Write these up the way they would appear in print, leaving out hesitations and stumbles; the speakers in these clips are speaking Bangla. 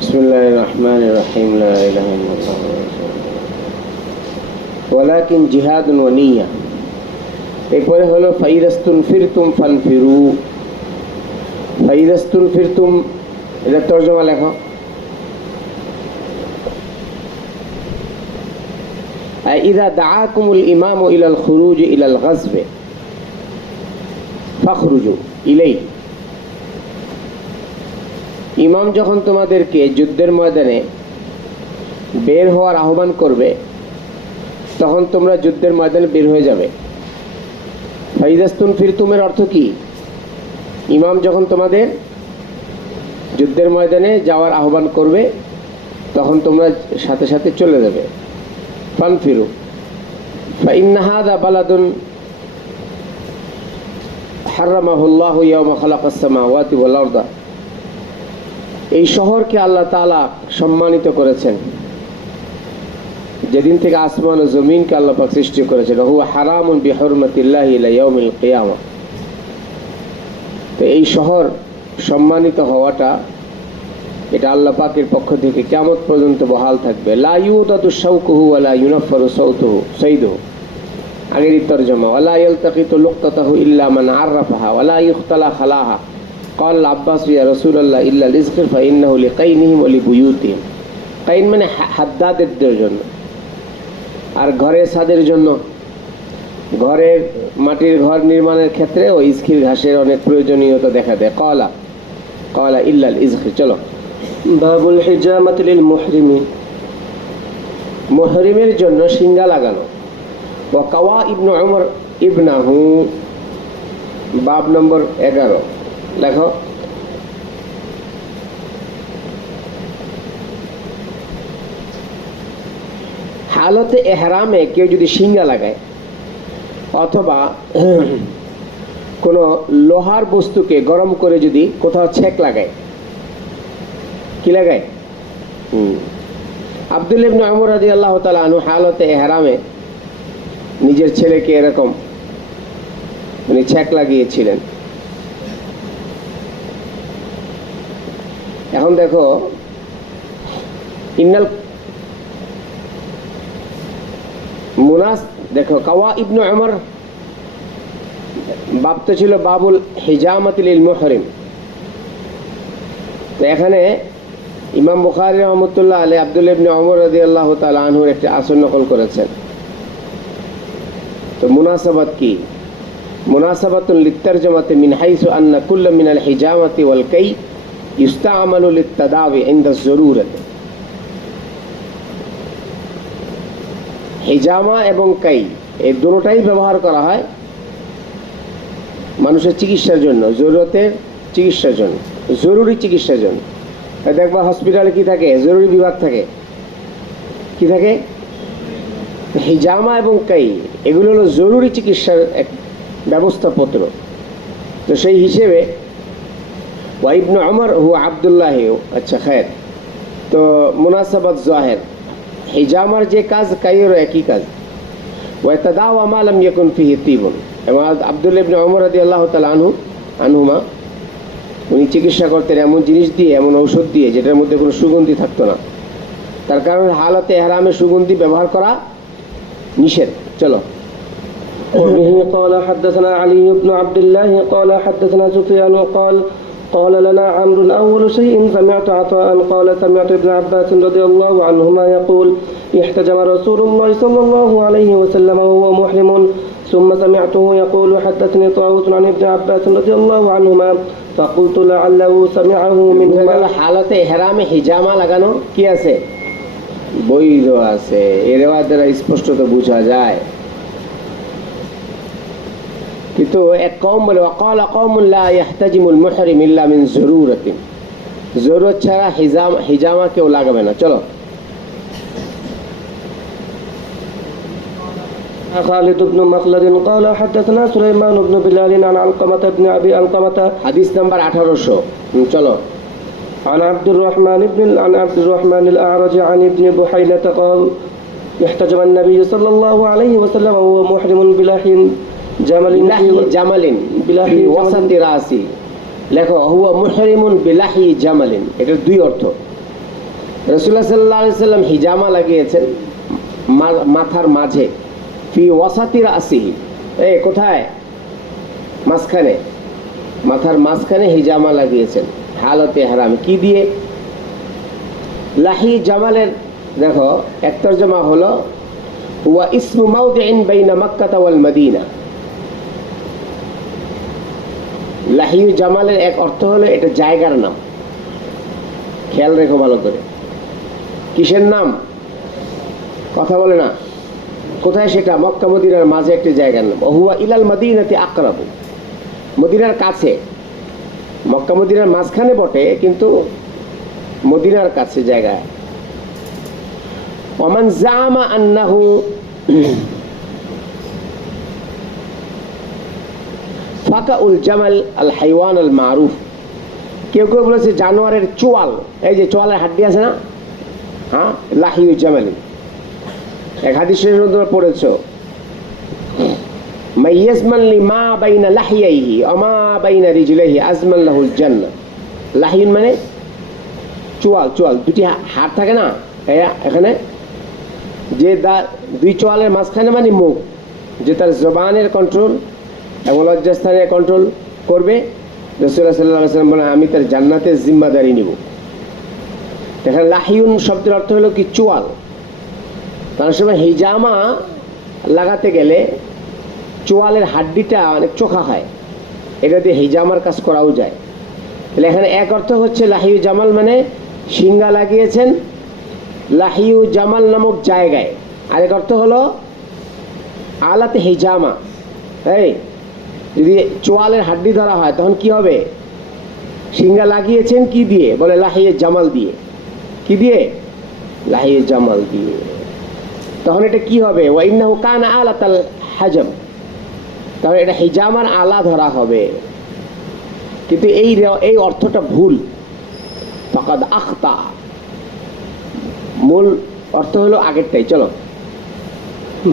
বিসমিল্লাহির রহমানির রহিম লা ইলাহা ইল্লাল্লাহ ওয়ালাকিন জিহাদুন ওয়া নিয়্যা। এরপরে হলো ফাইদাস্তুন ফিরতুম ফানফিরু। ফাইদাস্তুন ফিরতুম এটা তরজমা লেখো। ইযা দাআকুমুল ইমামু ইলাল খুরুজ ইলাল গাজবে ফাখরুজু ইলাইহি। ইমাম যখন তোমাদেরকে যুদ্ধের ময়দানে বের হওয়ার আহ্বান করবে তখন তোমরা যুদ্ধের ময়দানে বের হয়ে যাবে। ফাইদাস্তুন ফিরতুমের অর্থ কি? ইমাম যখন তোমাদের যুদ্ধের ময়দানে যাওয়ার আহ্বান করবে তখন তোমরা সাথে সাথে চলে যাবে। ফানফিরু ফাইন্না হাযা বালাদুন হারামাহুল্লাহু ইয়াওমা খালাকাস সামাওয়াতি ওয়াল আরদা। এই শহরকে আল্লাহ তাআলা সম্মানিত করেছেন যেদিন থেকে আসমান ও জমিনকে আল্লাহ পাক সৃষ্টি করেছেন। হুয়া হারামুন বিহুরমাতিল্লাহি ইলা ইয়াউমিল কিয়ামা। তো এই শহর সম্মানিত হওয়াটা এটা আল্লাহ পাকের পক্ষ থেকে কিয়ামত পর্যন্ত বহাল থাকবে। লা ইউদাদু শাওকুহু ওয়া লা ইউনাফারু সাইদুহু। আগের তরজমা ওয়া লা ইয়ালতাকিতু লুকতাতাহু ইল্লা মান আরাফাহা ওয়া লা ইখতালা খালাহা। قال العباس يا رسول الله إلا الإزخر فإنه لقينهم ولبيوتهم। কাইন মানে হাদ্দাদের জন্য, আর ঘরের ছাদের জন্য, ঘরের মাটির ঘর নির্মাণের ক্ষেত্রে ওই ইজখির ঘাসের অনেক প্রয়োজনীয়তা দেখা দেয়। কলা ইল্লাল ইজখির। চলো, বাবুল হিজামাতি লিল মুহরিমি। মুহরিমের জন্য সিঙ্গা লাগানো। ওয়া কাওয়া ইবনু উমর ইবনাহু। বাব নম্বর 11 লেখো। হালতে এহরামে কেউ যদি সিঙ্গা লাগায় অথবা কোনো লোহার বস্তুকে গরম করে যদি কোথাও ছেক লাগায়, কি লাগায়? আব্দুল্লাহ ইবনে উমর রাদিয়াল্লাহু তাআলা আনহু হালতে এহরামে নিজের ছেলেকে এরকম উনি ছেক লাগিয়েছিলেন। এখন দেখো, ইন্নাল মুনাস দেখো কাওয়া ইবনু উমর বাব তো ছিল বাবুল হিজামাতি লিল মুহরিম। তো এখানে ইমাম বুখারী রাহমাতুল্লাহ আলাইহি আব্দুল্লাহ ইবনে উমর রাদিয়াল্লাহু তাআলা আনহুর একটা আসর নকল করেছেন। তো মুনাসাবাত কি? মুনাসাবাতুন লিতারজামাতি মিন হাইসু আন্না কুল্লা মিনাল হিজামাতি ওয়াল কাই ইস্তামালু লিত্তাদাবি ইনদা যরুরাত। হিজামা এবং কাই এই দুটোটাই ব্যবহার করা হয় মানুষের চিকিৎসার জন্য, জরুরতের চিকিৎসার জন্য, জরুরি চিকিৎসার জন্য। দেখবা হসপিটালে কি থাকে? জরুরি বিভাগ থাকে। কি থাকে? হিজামা এবং কাই এগুলো হলো জরুরি চিকিৎসার এক ব্যবস্থাপত্র। তো সেই হিসেবে ওয়া ইবনু উমর হুয়া আব্দুল্লাহ। আচ্ছা খায়ের। তো মুনাসাবাত জাহের, হিজামার যে কাজ কাইয়েরও একই কাজ। ওয়া তাদাওয়া মা লাম ইয়াকুন ফিহি তিবুন। এবং আব্দুল্লাহ ইবনে উমর রাদিয়াল্লাহু তাআলা আনহুমা উনি চিকিৎসা করতেন এমন জিনিস দিয়ে, এমন ঔষধ দিয়ে যেটার মধ্যে কোনো সুগন্ধি থাকতো না। তার কারণ হালতে ইহরামে সুগন্ধি ব্যবহার করা নিষেধ। চলো। وبه قال حدثنا علي بن عبد الله قال حدثنا سفيان قال لنا عمرو أول شيء سمعت عطاء قال سمعت ابن عباس رضي الله عنهما يقول احتجم رسول الله صلى الله عليه وسلم وهو محرم ثم سمعته يقول حدثني طاووس عن ابن عباس رضي الله عنهما فقلت لعله سمعه منهما। হালতে ইহরামে হিজামা লাগানো কি আছে? বৈধ আছে। এর দ্বারা স্পষ্ট তো বোঝা যায়। কিন্তু এক কওম বলে ওয়াকাল কওমুন লা ইহতাজিমুল মুহরিম ইল্লা মিন যরুরাতিন। জরুরত ছাড়া হিজামা কেউ লাগাবে না। চলো। خالد بن مخلد قال حدثنا سليمان بن بلال عن علقمة بن أبي علقمة হাদিস নাম্বার 1800। চলো। عن عبد الرحمن الأعرج عن ابن بحينة قال احتجم النبي صلى الله عليه وسلم وهو محرم بلحي জামালিন বিলাহি ওয়াসাতি রাসি। লেখো হুয়া মুহরিমুন বিলাহি জামালিন। এটার দুই অর্থ। রাসূলুল্লাহ সাল্লাল্লাহু আলাইহি সাল্লাম হিজামা লাগিয়েছেন মাথার মাঝে, ফি ওয়াসাতি রাসিহি, কোথায়? মাঝখানে, মাথার মাঝখানে হিজামা লাগিয়েছেন হালতে ইহরাম। কি দিয়ে? লাহি জামালের দেখো এক তরজমা হলো ওয়া ইসমু মাউদিইন বাইনা মক্কা ওয়াল মদিনা। লাহি জামালের এক অর্থ হলো এটা জায়গার নাম। খেয়াল রেখো ভালো করে, কিসের নাম? কথা বলে না, কোথায় সেটা? মক্কা মদিনার মাঝে একটি জায়গার নাম। হুয়া ইলাল মদিনাতি আকরাবু, মদিনার কাছে। মক্কা মদিনার মাঝখানে বটে, কিন্তু মদিনার কাছে জায়গায়। ওমান জামা আন্নাহু ফাকাউল জামাল আল হাইওয়ান আল মারুফ, কেউ কেউ বলেছে জানোয়ারের চোয়াল, এই যে চোয়ালের হাড্ডি আছে না, হ্যাঁ, লাহিউ জামালি। এক হাদিসের মধ্যে পড়েছো মাইয়াজমান লিমা বাইনা লাহিয়াইহি আমা বাইনা রিজলাইহি আজমান লাহুল জান্নাহ। লাহিউন মানে চোয়াল, চোয়াল দুটি হাড় থাকে না এখানে, যে দুই চোয়ালের মাঝখানে মানে মুখ, যে তার জবানের কন্ট্রোল এবং লজ্জাস্থানের কন্ট্রোল করবে। রাসূলুল্লাহ সাল্লাল্লাহু আলাইহি ওয়াসাল্লাম বলেন আমি তার জান্নাতের জিম্মাদারি নিব। এখানে লাহিউন শব্দের অর্থ হলো কি? চোয়াল। তার সময় হিজামা লাগাতে গেলে চোয়ালের হাড্ডিটা অনেক চোখা হয়, এটা দিয়ে হিজামার কাজ করাও যায়। তাহলে এখানে এক অর্থ হচ্ছে লাহিউ জামাল মানে সিঙ্গা লাগিয়েছেন লাহিউ জামাল নামক জায়গায়। আরেক অর্থ হলো আলাতে হিজামা, এই যদি চোয়ালের হাড্ডি ধরা হয় তখন কি হবে? সিঙ্গা লাগিয়েছেন কি দিয়ে? বলে লাহিয়ে জামাল দিয়ে। কি দিয়ে? লাহিয়ে জামাল দিয়ে। তখন এটা কি হবে? ওয়া ইন্নাহু কানা আলাতাল হাজাম, তাহলে এটা হিজামার আলা ধরা হবে। কিন্তু এই অর্থটা ভুল। ফাকাদ আখতা, মূল অর্থ হলো আগেরটাই। চলো,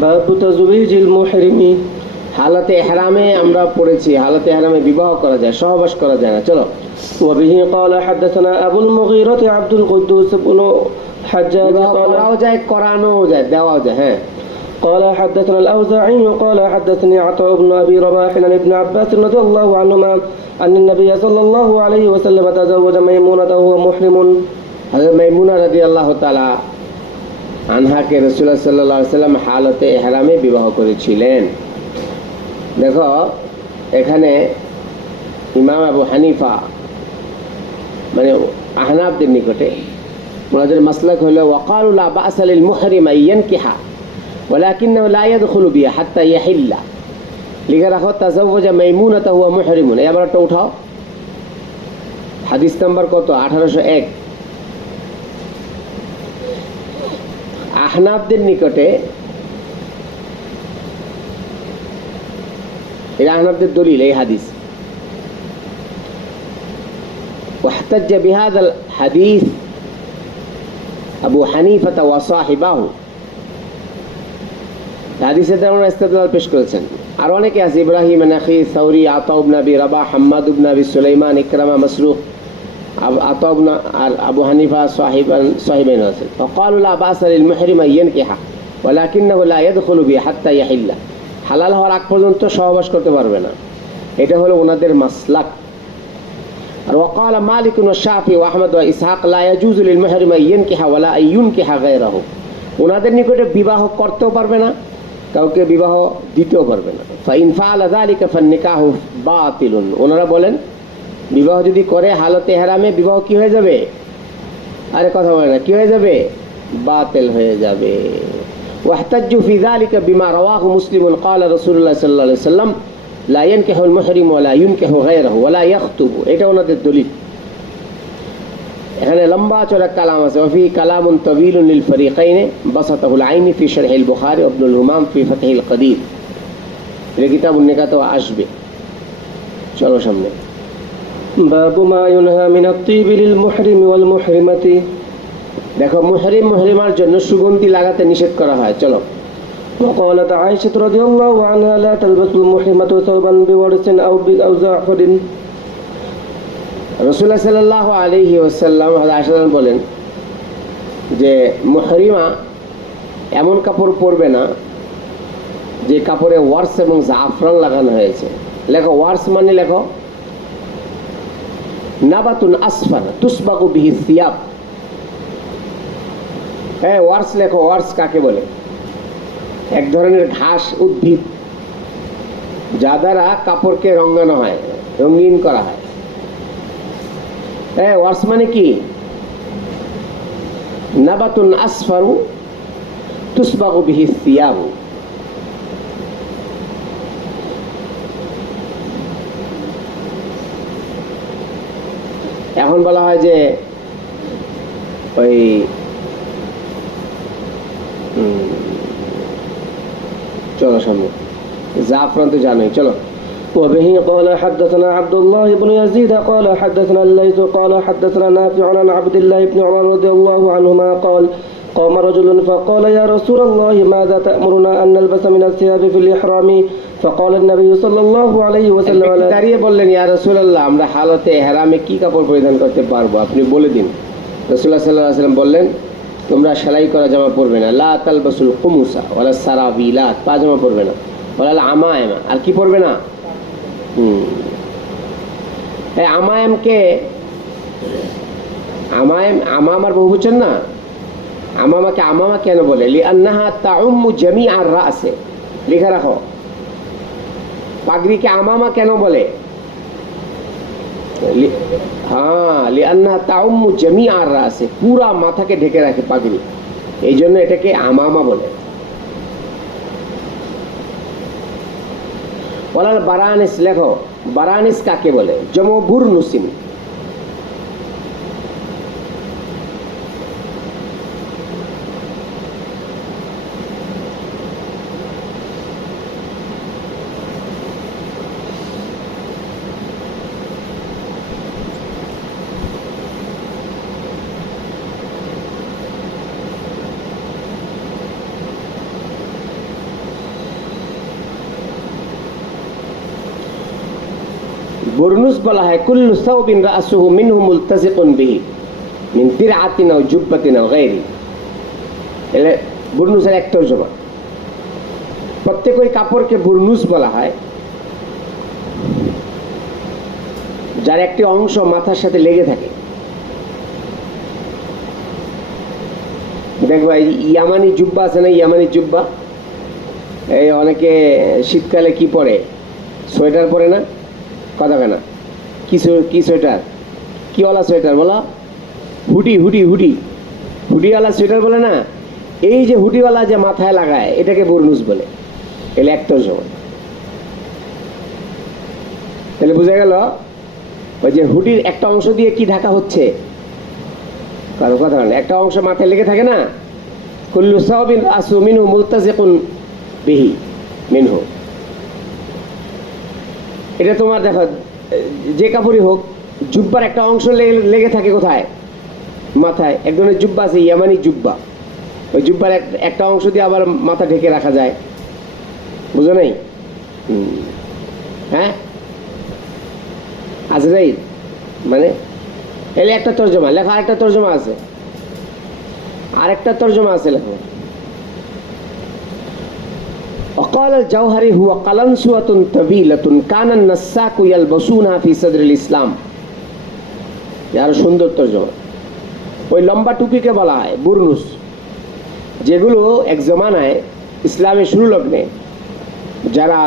বাবু তাজওয়িজিল মুহরিমি, হালাতে ইহরামে আমরা পড়েছি, হালাতে ইহরামে বিবাহ করা যায়, সহবাস করা যায় না। চলো, وبه قال حدثنا أبو المغيرة عبد القدوس بن حجاج বিবাহ قال করাও যায়, করানোও যায়, দেওয়াও যায়। হ্যাঁ, قال حدثنا الأوزاعي قال حدثني عطاء بن أبي رباح عن ابن عباس رضي الله عنهما أن النبي صلى الله عليه وسلم تزوج ميمونة وهو محرم। হযরত মাইমুনা রাদিয়াল্লাহু তাআলা আনহাকে রাসূলুল্লাহ সাল্লাল্লাহু আলাইহি ওয়াসাল্লাম হালাতে ইহরামে বিবাহ করেছিলেন। দেখো এখানে ইমাম আবু হানিফা মানে আহনাফদের নিকটে ওনাদের মাসলাক হলো ওয়াকালু লা বা'সা লিল মুহরিম ইয়ানকিহা ওয়ালাকিন্নাহু লা ইয়াদখুলু বিহা হাত্তা ইয়াহিল্লা। লিখে রাখো তাজাওয়াজা মাইমুনাতা হুয়া মুহরিমুন। এই আবারটা উঠাও, হাদিস নাম্বার কত? 1801। আহনাফদের নিকটে, এটা আহনাফদের দলিল এই হাদিস। واحتج بهذا الحديث أبو حنيفة وصاحبه। হাদিসের দ্বারা ইস্তেদলাল পেশ করেছেন। আর অনেকে আছে, ইব্রাহিম নাখি, সাউরি, আতা ইবনে আবি রাবাহ, হাম্মাদ ইবনে আবি সুলাইমান, ইকরামা, মাসরুক, আতা ইবনে আর আবু হানিফা সাহিবান আছেন। وقالوا لا بأس للمحرم أن ينكح ولكنه لا يدخل به حتى يحل। হালাল হওয়ার আগ পর্যন্ত সহবাস করতে পারবে না, এটা হলো ওনাদের মাসলাক। আর ওয়াকাল মালিক ওয়া শাফি ওয়া আহমদ ওয়া ইসহাক লা ইয়াজুজু লিল মুহরিম আন ইয়ানকিহা ওয়া লা ইউনকিহা গায়রাহু। ওনাদের নিকটে বিবাহ করতেও পারবে না, কাউকে বিবাহ দিতেও পারবে না। ফাইন ফাআলা যালিকা ফান্নিকাহু বাতিলুন। ওনারা বলেন বিবাহ যদি করে হালতে ইহরামে, বিবাহ কি হয়ে যাবে? আরে কথা বলে না, কি হয়ে যাবে? বাতিল হয়ে যাবে। ওয়াহতাজ্জু ফি যালিকা বিমা রাওয়াহু মুসলিমুন ক্বালা রাসূলুল্লাহ সাল্লাল্লাহু আলাইহি ওয়াসাল্লাম লা ইয়ানকিহুল মুহরিম ওয়া লা ইউনকিহু গায়রাহু ওয়া লা ইয়াখতুবু। এটা ওনাদের দলিল। এখানে লম্বা চড়া কালাম আছে। ওয়া ফি কালামুন তাওয়ীলুন লিল ফরিকাইন বাসাতাহুল আইনি ফি শারহিল বুখারী ওয়া ইবনুল হুমাম ফি ফাতহিল কাদির। এই কিতাবুন নিকাহ তো আসবে। চলো সামনে। বাবু মা ইউনহা মিন আত-তিব লিল মুহরিম ওয়াল মুহরিমাতি। দেখো মুহরিম মুহরিমার জন্য সুগন্ধি লাগাতে নিষেধ করা হয়। চলো, وقالت عائشة رضي الله عنها لا تلبس المحرمة ثوبا بورس أو زعفر। রাসূলুল্লাহ সাল্লাল্লাহু আলাইহি ওয়াসাল্লাম আয়েশা বলেন যে মুহরিমা এমন কাপড় পরবে না যে কাপড়ে ওয়ার্স এবং জাফরান লাগানো হয়েছে। লেখো ওয়ার্স মানে লেখো নাবাতুন আসফার তুসবাকু বিহি সিয়াব। হ্যাঁ, ওয়ার্স লেখো। ওয়ার্স কাকে বলে? এক ধরনের ঘাস উদ্ভিদ যা দ্বারা কাপড়কে রঙানো হয়, রঙিন করা হয়। হ্যাঁ, ওয়ার্স মানে কি? নাবাতুন আসফারু তুসবাকু বিহি সিয়াব। এখন বলা হয় যে ওই চলো সামনে জাফরান তো জানোই, চলো। وبه قال حدثنا عبد الله بن يزيد قال حدثنا الليث قال حدثنا نافع عن عبد الله بن عمر رضي الله عنهما قال قام رجل فقال يا رسول الله ماذا تأمرنا أن نلبس من الثياب في الإحرام فقال النبي صلى الله عليه وسلم দাঁড়িয়ে বললেন, ইয়া রাসূলুল্লাহ, আমরা হালতে ইহরামে কি কাপড় পরিধান করতে পারবো, আপনি বলে দিন। রাসূলুল্লাহ সাল্লাল্লাহু আলাইহি ওয়াসাল্লাম বললেন, তোমরা সেলাই করা জামা পরবে না, লা তালবাসুল কুমুসা ওয়ালা সারাবিলাত, পাজামা পরবে না, ওয়ালা আমায়মা, আর কি পরবে না? এই আমায়মকে আমামার বহুবচন না, আমামাকে আমামা কেন বলে? লিআন্নাহা তাউম্মু জামিআর রাসে, লিখে রাখো। পাগড়িকে আমামা কেন বলে? হ্যাঁ, লিআন্নাহা তাউম্মু জামিআর রাসে, পুরা মাথাকে ঢেকে রাখে পাগড়ি, এই জন্য এটাকে আমামা বলে। ওয়ালাল বারানিস, লেখো বারানিস কাকে বলে? জমো বুরনুসিন। বুরনুস বলা হয় কুল্লু সাওবিন রাসুহু মিনহু মুলতাজিকুন বিহি মিন দিরআতিন আও জুব্বাতিন আও গায়রি। এলে বুরনুসের এক তরজমা। প্রত্যেক ওই কাপড়কে বুরনুস বলা হয় যার একটি অংশ মাথার সাথে লেগে থাকে। দেখবা ইয়ামানি জুব্বা আছে না, ইয়ামানি জুব্বা, এই অনেকে শীতকালে কি পরে? সোয়েটার পরে না? কথা কেনা কি সোয়েটার, কিওয়ালা সোয়েটার বলো? হুডিওয়ালা সোয়েটার বলে না? এই যে হুডিওয়ালা যে মাথায় লাগায়, এটাকে বুরনুস বলে। এলে এক তরজমা। তাহলে বোঝা গেল ওই যে হুডির একটা অংশ দিয়ে কি ঢাকা হচ্ছে, কারো কথা না, একটা অংশ মাথায় লেগে থাকে না। কুল্লু সাওবিন আসু মিনহু মুলতাজিকুন বিহি মিনহু। এটা তোমার দেখো, যে কাপড়ই হোক, জুব্বার একটা অংশ লেগে থাকে কোথায়? মাথায়। এক ধরনের জুব্বা আছে, ইয়ামানি জুব্বা। ওই জুব্বার একটা অংশ দিয়ে আবার মাথা ঢেকে রাখা যায়, বুঝো নাই? হ্যাঁ, আজরাইল মানে এলে একটা তর্জমা লেখা, আরেকটা তর্জমা আছে, লেখো। وقال الجوهري هو قلنسوة طويلة كان النساك يلبسونها في صدر الإسلام। यार সুন্দর তরজমা। ওই লম্বা টুপিকে বলা হয় বুরনুস, যেগুলো এক জমানায় ইসলামের শুরু লগ্নে যারা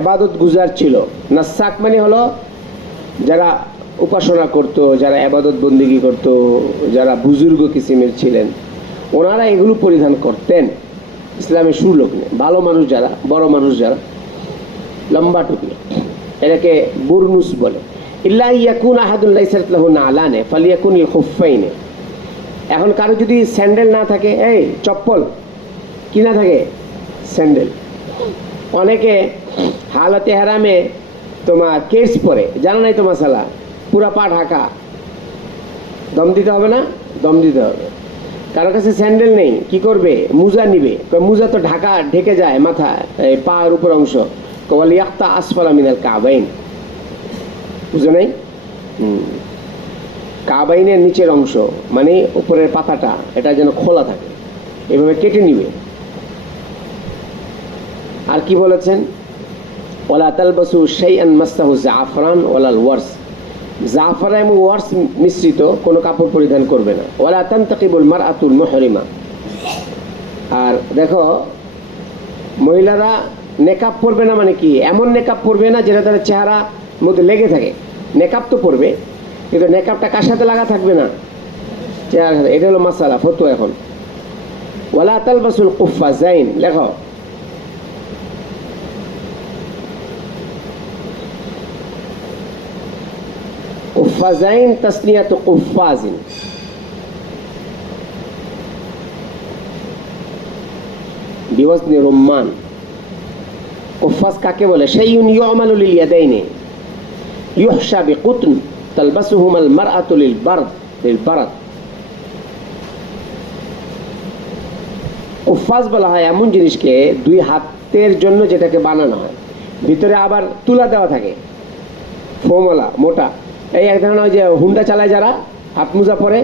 ইবাদত গুজার ছিল। নাসাক মানে হলো যারা উপাসনা করত, যারা ইবাদত বন্দেগী করত, যারা বুজুর্গ কিসিমের ছিলেন, ওনারা এগুলো পরিধান করতেন ইসলামের শুরু লগ্নে। ভালো মানুষ যারা, বড় মানুষ যারা, লম্বা টুপি, এটাকে বুরনুস বলে। ইল্লা ইয়াকুন আহাদুন লাইসাত লাহু নালানে ফালিয়াকুনিল খুফাইনে। এখন কারো যদি স্যান্ডেল না থাকে, এই চপ্পল কি না থাকে, স্যান্ডেল। অনেকে হালতে ইহরামে তোমার কেস পরে, জানো নাই তো মাসালা, পুরা পা ঢাকা, দম দিতে হবে না? দম দিতে হবে। কারো কাছে স্যান্ডেল নেই, কি করবে? মুজা নিবে। মুজা তো ঢেকে যায় মাথা, পার উপর অংশ। ওয়ালিয়াক্তা আসফালা মিনাল কাবাইন, বুঝো নাই? কাবাইনের নিচের অংশ মানে উপরের পাতাটা এটা যেন খোলা থাকে, এভাবে কেটে নিবে। আর কি বলেছেন, ওয়ালা তালবাসু শাইআন মাসসাহু জাফরান ওয়ালাল ওয়ারস, জাফরান এবং ওয়ারস মিশ্রিত কোনো কাপড় পরিধান করবে না। ওয়ালা তানতাকিবুল মারআতুল মুহরিমা, আর দেখো মহিলারা নেকাব পরবে না মানে কি, এমন নেকাব পরবে না যেটা তার চেহারা মধ্যে লেগে থাকে। নেকাব তো পরবে, কিন্তু নেকাবটা কার সাথে লাগা থাকবে না, চেহারা সাথে। এটা হলো মাসালা ফতোয়া। এখন ওয়ালা তালবাসুল কুফফাজাইন, লেখো কুফফাজাইন তাসনিয়াতু কুফফাজিন, বিওয়াজনি রুম্মান। কুফফাজ কাকে বলে, শাইউন ইউমালু লিল ইয়াদাইনি ইউহশা বিকুতন তালবাসুহুমাল মারআতু লিল বারদ। কুফফাজ বলা হয় এমন জিনিসকে দুই হাতের জন্য যেটাকে বানানো হয়, ভিতরে আবার তুলা দেওয়া থাকে, ফোমওয়ালা মোটা। এই এক ধরনের ওই যে হুন্ডা চালায় যারা, হাত মোজা পরে,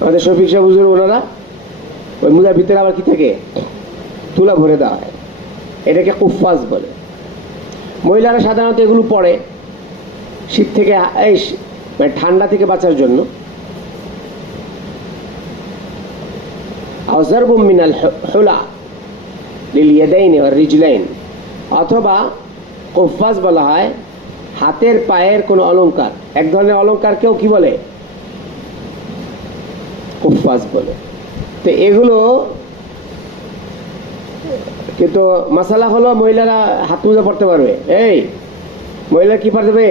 আমাদের শফিক সাহেব হুজুর ওনারা, ওই মোজার ভিতরে আবার কি থাকে, তুলা ভরে দেওয়া হয়, এটাকে কুফফাজ বলে। মহিলারা সাধারণত এগুলো পরে শীত থেকে, এই মানে ঠান্ডা থেকে বাঁচার জন্য। আযরবুম মিনাল হুলা লিল ইয়াদাইনি ওয়ার রিজলাইন, অথবা কুফফাজ বলা হয় হাতের পায়ের কোনো অলংকার, এক ধরনের অলংকারকেও কি বলে, কুফফাজ বলে। তো এগুলো কিন্তু মাসালা হলো মহিলারা হাত মোজা পড়তে পারবে, এই মহিলা কি পারবে,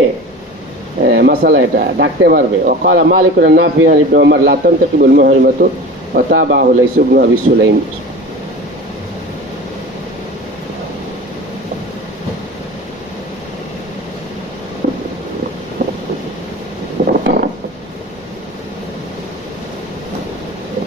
মাসালা এটা ঢাকতে পারবে। ওয়াকালা মালিকুন নাফি আন ইবনে উমর লা তানতাকিবুল মুহরিমাতু ওয়া তাবাহু লাইস ইবনে আবি সুলাইম।